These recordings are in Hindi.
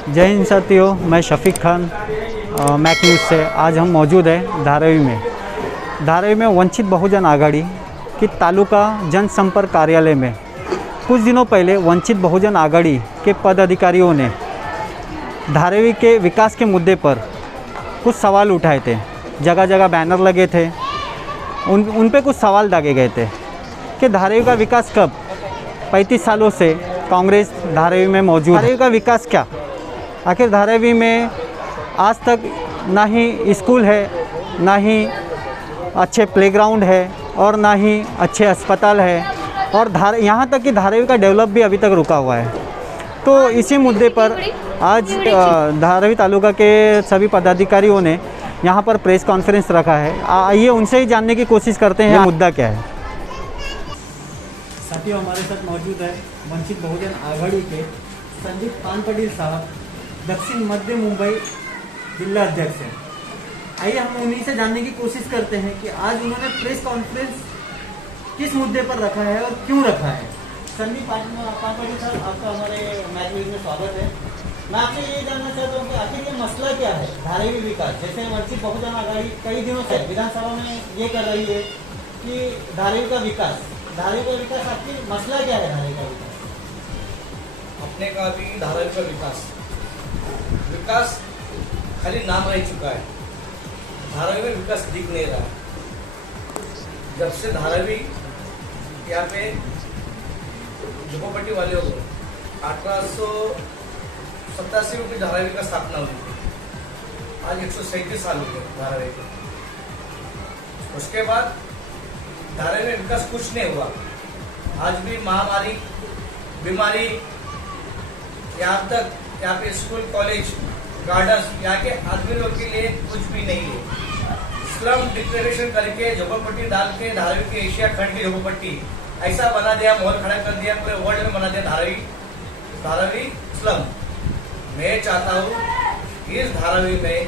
जय हिंद साथियों, मैं शफीक खान मैक न्यूज़ से। आज हम मौजूद हैं धारावी में वंचित बहुजन आघाड़ी की तालुका जनसंपर्क कार्यालय में। कुछ दिनों पहले वंचित बहुजन आघाड़ी के पदाधिकारियों ने धारावी के विकास के मुद्दे पर कुछ सवाल उठाए थे। जगह जगह बैनर लगे थे, उन पे कुछ सवाल दागे गए थे कि धारावी का विकास कब? 35 सालों से कांग्रेस धारावी में मौजूद है। धारावी का विकास क्या? आखिर धारावी में आज तक ना ही स्कूल है, ना ही अच्छे प्लेग्राउंड है और ना ही अच्छे अस्पताल है, और यहाँ तक कि धारावी का डेवलप भी अभी तक रुका हुआ है। तो इसी मुद्दे पर आज धारावी तालुका के सभी पदाधिकारियों ने यहाँ पर प्रेस कॉन्फ्रेंस रखा है। आइए उनसे ही जानने की कोशिश करते हैं मुद्दा क्या है। साथियों, हमारे साथ मौजूद है वंचित बहुजन आघाड़ी के संदीप पानपटेल साहब, दक्षिण मध्य मुंबई जिला अध्यक्ष हैं। आइए हम उन्हीं से जानने की कोशिश करते हैं कि आज उन्होंने प्रेस कॉन्फ्रेंस किस मुद्दे पर रखा है और क्यों रखा है। संदीप पानपटेल साहब, आपका हमारे मैक न्यूज़ में स्वागत है। मैं आपसे ये जानना चाहता हूँ कि आखिर ये मसला क्या है धारावी विकास? जैसे वंचित बहुजन आघाड़ी कई दिनों से विधानसभा में ये कर रही है कि धारावी का विकास आखिर मसला क्या है? धारावी का विकास अपने का भी धारावी का विकास खाली नाम रह चुका है। धारावी में विकास दिख नहीं रहा। जब से धारावी यहाँ पे झोपड़पट्टी वाले को 1887 में धारावी का स्थापना हुई थी। आज 137 साल हो गए धारावी को। उसके बाद धारावी में विकास कुछ नहीं हुआ। आज भी महामारी, बीमारी, यहाँ तक यहाँ पे स्कूल, कॉलेज, गार्डन, यहाँ के आदमी लोग के लिए कुछ भी नहीं है। स्लम डिक्लेरेशन करके झोपड़पट्टी डाल के धारावी के एशिया खंड की झोपड़पट्टी ऐसा बना दिया, माहौल खड़ा कर दिया, पूरे वर्ल्ड में बना दिया धारावी स्लम। मैं चाहता हूँ इस धारावी में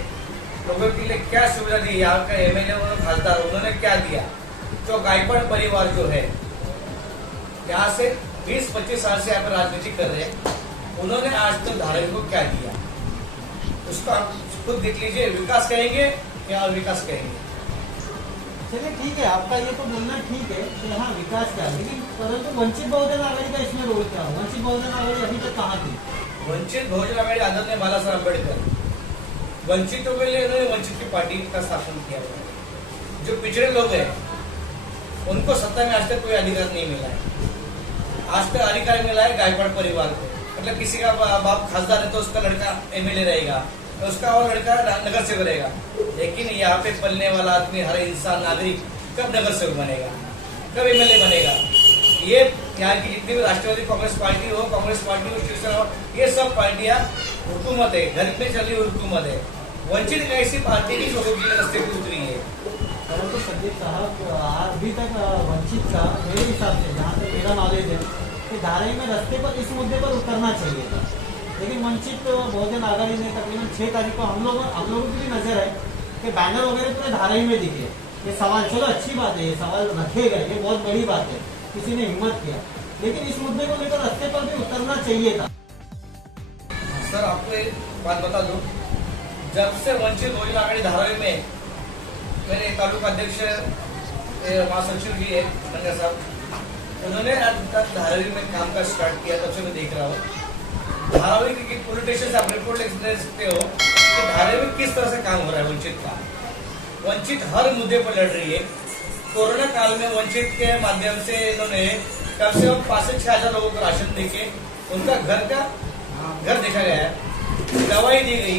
लोगों के लिए क्या सुविधा दी? यहाँ का एमएलए और खासदार उन्होंने क्या दिया? जो गायकवाड़ परिवार जो है यहाँ से 20-25 साल से यहाँ पर राजनीति कर रहे हैं, उन्होंने आज तक धारावी को क्या दिया? उसको आप खुद देख लीजिए। विकास कहेंगे या विकास कहेंगे? चलिए ठीक है, आपका ये तो बोलना ठीक है कि हाँ विकास क्या, लेकिन परंतु वंचित बहुजन आघाड़ी का इसमें रोल क्या हो? वंचित बहुजन आघाड़ी अभी तक कहाँ थी? वंचित बहुजन आघाड़ी आदरणीय बाला साहब अम्बेडकर वंचितों के लिए उन्होंने वंचित की पार्टी का स्थापन किया हुआ है। जो पिछड़े लोग हैं उनको सत्ता में आज तक कोई अधिकार नहीं मिला है। आज तक अधिकार मिला है गायकवाड़ परिवार को। मतलब किसी का बाप खासदार है तो उसका लड़का एमएलए रहेगा, तो उसका और लड़का नगर सेवक रहेगा। लेकिन यहाँ पे पलने वाला आदमी, हर इंसान, नागरिक कब नगर सेवक बनेगा, कब एमएलए बनेगा? ये यहाँ की जितनी भी राष्ट्रवादी कांग्रेस पार्टी हो, कांग्रेस पार्टी हो, शिवसेना हो, ये सब पार्टियां हुकूमत है, घर में चली हुई हुकूमत है। वंचित एक ऐसी पार्टी की लोगों के रास्ते पे उतरी है। परंतु संदीप साहब, अभी तक वंचित का मेरे हिसाब से, जहाँ तक मेरा नॉलेज है, कि धारावी में रास्ते पर इस मुद्दे पर उतरना चाहिए था। लेकिन वंचित बहुजन आघाड़ी ने तकरीबन 6 तारीख को हम लोगों की भी नजर है कि बैनर वगैरह पूरे धारावी में दिखे। ये सवाल, चलो अच्छी बात है, ये सवाल रखे गए, ये बहुत बड़ी बात है, किसी ने हिम्मत किया। लेकिन इस मुद्दे को लेकर रास्ते पर भी उतरना चाहिए था। सर, आपको एक बात बता दूं, जब से वंचित बहुजन आघाड़ी धारावी में मेरे तालुका अध्यक्ष महासचिव जी है रंगा साहब, उन्होंने आज तक धारावी में काम का स्टार्ट किया, तब से मैं देख रहा हूँ। धारावी की पॉलिटिशियन से आप रिपोर्ट लिख सकते हो कि धारावी में किस तरह से काम हो रहा है वंचित का। वंचित हर मुद्दे पर लड़ रही है। कोरोना काल में वंचित के माध्यम से इन्होंने कम से कम 5 से 6 हजार लोगों को राशन देके उनका घर देखा गया है, दवाई दी गई।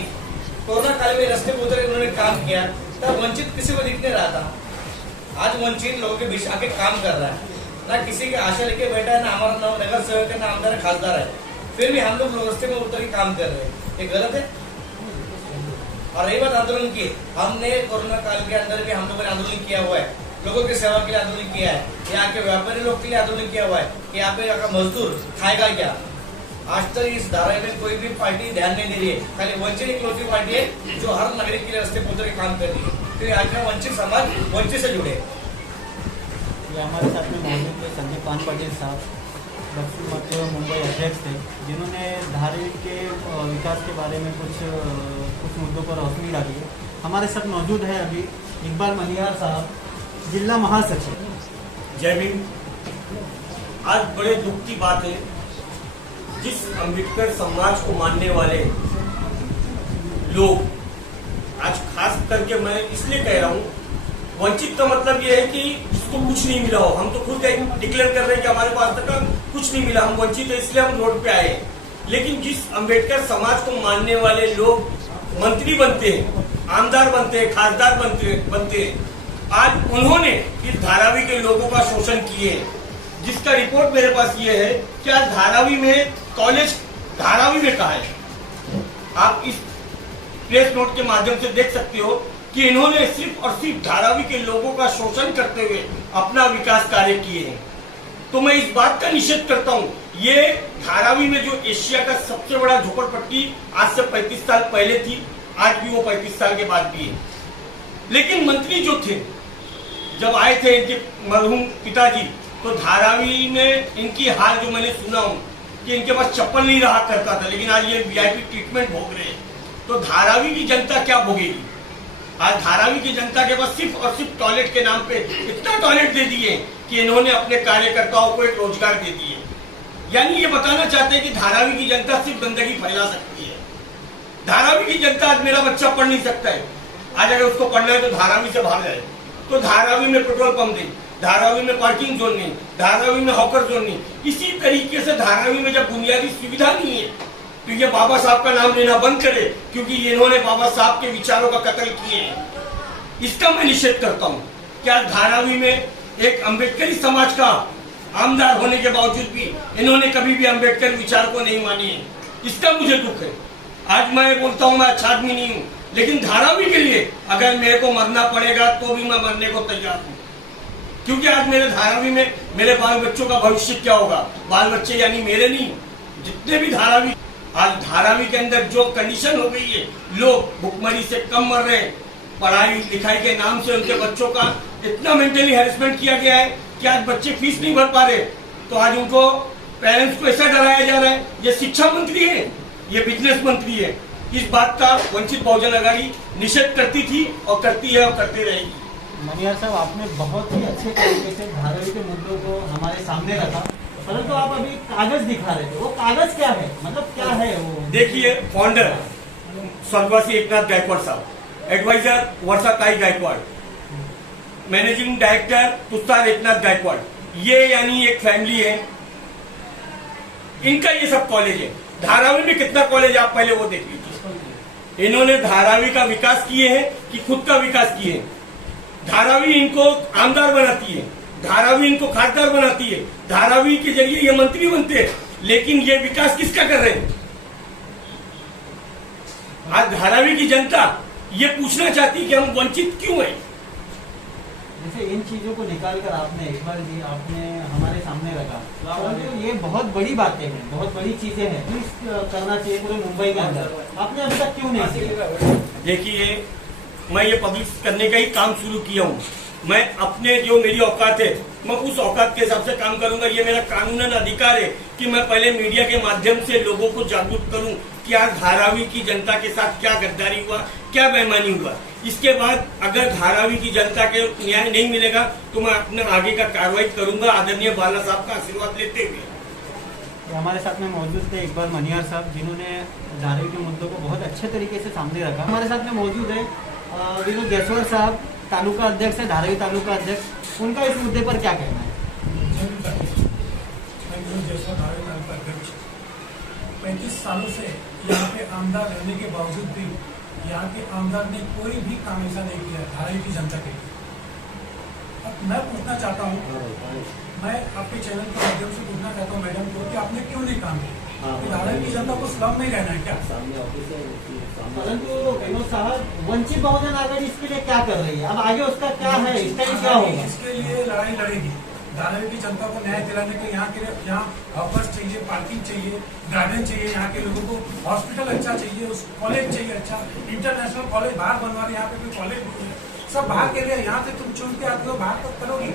कोरोना काल में रास्ते पर उतरे, उन्होंने काम किया, तब वंचित किसी को दिख नहीं रहा था। आज वंचित लोगों के बीच आके काम कर रहा है, ना किसी की आशा लेके बैठा है, ना हमारा नाम नगर सेवक है, ना आमदार खासदार है, फिर भी हम लोग रास्ते में उतर के काम कर रहे हैं। ये गलत है। और रही बात आंदोलन की, हमने कोरोना काल के अंदर भी हम लोगों ने आंदोलन किया हुआ है, लोगों की सेवा के लिए आंदोलन किया है, यहाँ के व्यापारी लोग के लिए आंदोलन किया हुआ है कि यहाँ पे का मजदूर खाएगा क्या। आज तक इस धारावी में कोई भी पार्टी ध्यान नहीं दे रही है। खाली वंचित एक लौटी पार्टी है जो हर नागरिक के लिए रास्ते पर उतर के काम कर रही है। तो आज का वंचित समाज वंचित से जुड़े। ये हमारे साथ में मौजूद है संदीप पानपटेल साहब, दक्षिण मध्य मुंबई अध्यक्ष थे, जिन्होंने धारावी के विकास के बारे में कुछ मुद्दों पर रोशनी डाली है। हमारे साथ मौजूद है अभी इकबाल मनियार साहब, जिला महासचिव। जय भीम। आज बड़े दुख की बात है, जिस अम्बेडकर समाज को मानने वाले लोग, आज खास करके मैं इसलिए कह रहा हूँ, वंचित का मतलब ये है कि जिसको कुछ नहीं मिला हो। हम तो खुद डिक्लेयर कर रहे हैं कि हमारे पास तक कुछ नहीं मिला, हम वंचित है, इसलिए हम रोड पे आए। लेकिन जिस अम्बेडकर समाज को मानने वाले लोग मंत्री बनते हैं, आमदार बनते हैं, खासदार बनते हैं, आज उन्होंने इस धारावी के लोगों का शोषण किए, जिसका रिपोर्ट मेरे पास ये है कि आज धारावी में कॉलेज धारावी में कहा है। आप इस प्रेस नोट के माध्यम से देख सकते हो कि इन्होंने सिर्फ और सिर्फ धारावी के लोगों का शोषण करते हुए अपना विकास कार्य किए हैं। तो मैं इस बात का निषेध करता हूं, ये धारावी में जो एशिया का सबसे बड़ा झोपड़पट्टी आज से 35 साल पहले थी, आज भी वो 35 साल के बाद भी है। लेकिन मंत्री जो थे, जब आए थे इनके मरहूम पिताजी, तो धारावी में इनकी हाल जो मैंने सुना हूं कि इनके पास चप्पल नहीं रहा करता था, लेकिन आज ये वीआईपी ट्रीटमेंट भोग रहे हैं। तो धारावी की जनता क्या भोगेगी? आज धारावी की जनता के पास सिर्फ और सिर्फ टॉयलेट के नाम पे इतना टॉयलेट दे दिए कि इन्होंने अपने कार्यकर्ताओं को एक रोजगार दे दिए। यानी ये बताना चाहते हैं कि धारावी की जनता सिर्फ गंदगी फैला सकती है। धारावी की जनता, आज मेरा बच्चा पढ़ नहीं सकता है, आज अगर उसको पढ़ना है तो धारावी से बाहर जाए, तो धारावी में पेट्रोल पंप नहीं, धारावी में पार्किंग जोन नहीं, धारावी में हॉकर जोन नहीं। इसी तरीके से धारावी में जब बुनियादी सुविधा नहीं है तो ये बाबा साहब का नाम लेना बंद करे, क्योंकि इन्होंने बाबा साहब के विचारों का कत्ल किए हैं। इसका मैं निषेध करता हूं। क्या धारावी में एक अम्बेडकरी समाज का आमदार होने के बावजूद भी इन्होंने कभी भी अम्बेडकर विचार को नहीं मानी है? इसका मुझे दुख है। आज मैं बोलता हूं मैं अच्छा आदमी नहीं हूं, लेकिन धारावी के लिए अगर मेरे को मरना पड़ेगा तो भी मैं मरने को तैयार हूं। क्योंकि आज मेरे धारावी में मेरे बाल बच्चों का भविष्य क्या होगा? बाल बच्चे यानी मेरे नहीं, जितने भी धारावी, आज धारावी के अंदर जो कंडीशन हो गई है, लोग भुखमरी से कम मर रहे हैं। पढ़ाई लिखाई के नाम से उनके बच्चों का इतना मेंटली हैरेसमेंट किया गया है कि आज बच्चे फीस नहीं भर पा रहे, तो आज उनको पेरेंट्स को ऐसा डराया जा रहा है ये शिक्षा मंत्री है, ये बिजनेस मंत्री है। इस बात का वंचित बहुजन आघाड़ी निषेध करती थी और करती है और करती रहेगी। मनियार साहब, आपने बहुत ही अच्छे तरीके से धारावी के मुद्दों को हमारे सामने रखा, परंतु आप अभी कागज दिखा रहे थे, वो कागज क्या है, मतलब क्या है वो? देखिए, फाउंडर स्वर्गवासी एकनाथ गायकवाड़ साहब, adviser Varshatai Gaikwad, managing director Tushar Eknath Gaikwad, ये यानी एक फैमिली है, इनका ये सब कॉलेज है। धारावी में कितना कॉलेज आप पहले वो देख लीजिए। इन्होंने धारावी का विकास किए हैं कि खुद का विकास किए हैं? धारावी इनको आमदार बनाती है, धारावी इनको खासदार बनाती है, धारावी के जरिए ये मंत्री बनते हैं, लेकिन ये विकास किसका कर रहे हैं? आज धारावी की जनता ये पूछना चाहती है कि हम वंचित क्यों हैं? जैसे इन चीजों को निकालकर आपने इकबाल जी आपने हमारे सामने रखा, तो ये बहुत बड़ी बातें हैं, बहुत बड़ी चीजें हैं, प्लीज करना चाहिए पूरे मुंबई के अंदर। आपने अभी तक क्यों नहीं किया? देखिए, मैं ये पब्लिश करने का ही काम शुरू किया हूँ। मैं अपने जो मेरी औकात है, मैं उस औकात के हिसाब से काम करूंगा। ये मेरा कानूनन अधिकार है कि मैं पहले मीडिया के माध्यम से लोगों को जागरूक करूं कि आज धारावी की जनता के साथ क्या गद्दारी हुआ, क्या बेईमानी हुआ। इसके बाद अगर धारावी की जनता के न्याय नहीं मिलेगा तो मैं अपने आगे का कार्रवाई करूंगा, आदरणीय बाला साहब का आशीर्वाद लेते हुए। हमारे साथ में मौजूद थे इकबाल मनियार साहब, जिन्होंने धारावी के मुद्दों को बहुत अच्छे तरीके से सामने रखा। हमारे साथ में मौजूद है विनोद गैसवार साहब, तालुका अध्यक्ष है, धारावी तालुका अध्यक्ष। उनका इस मुद्दे पर क्या कहना है? 35 सालों से यहाँ पे आमदार रहने के बावजूद भी यहाँ के आमदार ने कोई भी काम ऐसा नहीं किया धारावी की जनता के लिए। अब मैं पूछना चाहता हूँ, मैं आपके चैनल के माध्यम से पूछना चाहता हूँ मैडम को कि आपने क्यों नहीं काम किया? धारावी की जनता को स्लम में रहना है क्या? परंतु विनोद साहब, वंचित बहुजन आघाड़ी इसके लिए क्या कर रही है? अब आगे उसका क्या है, इसका क्या होगा? इसके लिए लड़ाई लड़ेगी। धारावी की जनता को न्याय दिलाने के यहाँ के यहाँ हॉकर्स चाहिए, पार्किंग चाहिए, गार्डन चाहिए, यहाँ के लोगों को हॉस्पिटल अच्छा चाहिए, उस कॉलेज चाहिए अच्छा, इंटरनेशनल कॉलेज बाहर बनवा रहे, यहाँ पे कोई कॉलेज नहीं है, सब बाहर के लिए। यहाँ से तुम चुन के आते हो, बाहर तक करोगे,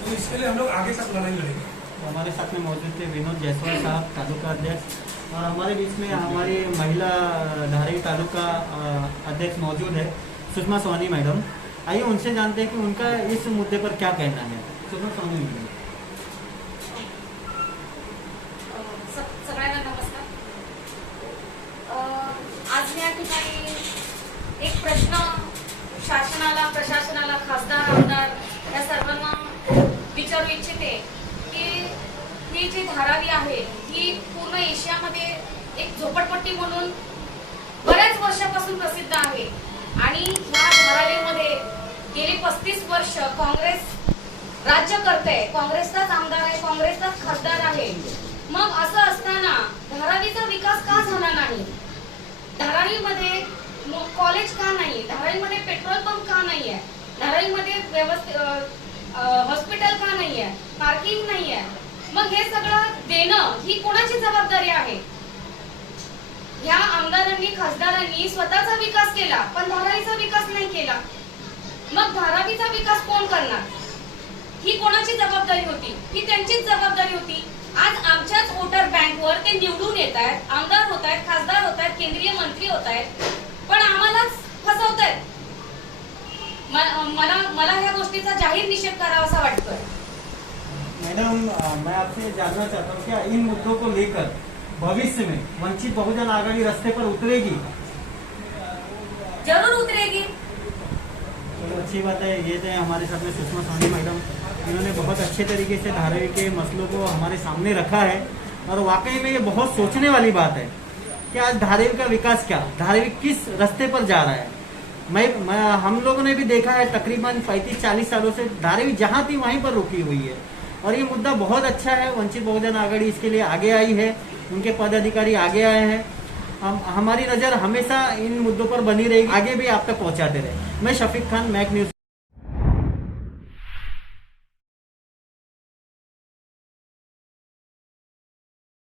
तो इसके लिए हम लोग आगे तक लड़ाई लड़ेंगे। हमारे साथ में मौजूद थे विनोद जायसवाल साहब, तालुका अध्यक्ष, और हमारे बीच में हमारी महिला धारावी तालुका अध्यक्ष मौजूद है सुषमा सोनी मैडम। आइए उनसे जानते हैं कि उनका इस मुद्दे पर क्या कहना है। सुषमा सोनी मैडम। सगळ्यांना नमस्कार। आज मी या ठिकाणी एक प्रश्न शासनाला, प्रशासनाला, खासदार, आमदार या सर्वांना विचारू इच्छिते की ही जी धारावी आहे ही पूर्ण एशियामध्ये एक झोपडपट्टी म्हणून बऱ्याच वर्षापासून प्रसिद्ध आहे आणि या धारावीमध्ये गेली 35 वर्ष काँग्रेस राज्य करते, काँग्रेसचाच आमदार आहे, काँग्रेसचाच खासदार आहे। मग असं असताना धारावीचा विकास का झाला नाही? धारावीमध्ये कॉलेज का नाही? धारावीमध्ये पेट्रोल पंप का नाही आहे? धारावीमध्ये व्यवस्थित हॉस्पिटल का नाही आहे? पार्किंग नाही आहे? मग हे सगळं देणं ही कोणाची जबाबदारी आहे? या आमदारांनी, खासदारांनी स्वतःचा विकास केला पण धारावीचा विकास नाही केला। मग धारावीचा विकास कोण करणार? ही कोणाची जबाबदारी होती? ही त्यांचीच जबाबदारी होती। आज आमच्याच वोटर बँकवर ते निवडून येत आहेत, आमदार होत आहेत, खासदार होत आहेत, केंद्रीय मंत्री होत आहेत, पण आम्हालाच फसवत आहेत। मला ह्या गोष्टीचा जाहीर निषेध करावासा वाटतोय। मैडम, मैं आपसे जानना चाहता हूँ क्या इन मुद्दों को लेकर भविष्य में वंचित बहुजन आघाड़ी रास्ते पर उतरेगी? जरूर उतरेगी। चलो अच्छी बात है। ये थे हमारे साथ में सुषमा सोनी मैडम, इन्होंने बहुत अच्छे तरीके से धारावी के मसलों को हमारे सामने रखा है और वाकई में ये बहुत सोचने वाली बात है कि आज धारावी का विकास क्या, धारावी किस रास्ते पर जा रहा है। हम लोगों ने भी देखा है तकरीबन 35-40 सालों से धारावी जहां थी वहीं पर रुकी हुई है और ये मुद्दा बहुत अच्छा है। वंचित बहुजन आघाड़ी इसके लिए आगे आई है, उनके पदाधिकारी आगे आए हैं। हमारी नज़र हमेशा इन मुद्दों पर बनी रहेगी, आगे भी आप तक पहुंचाते रहे। मैं शफीक खान, मैक न्यूज़।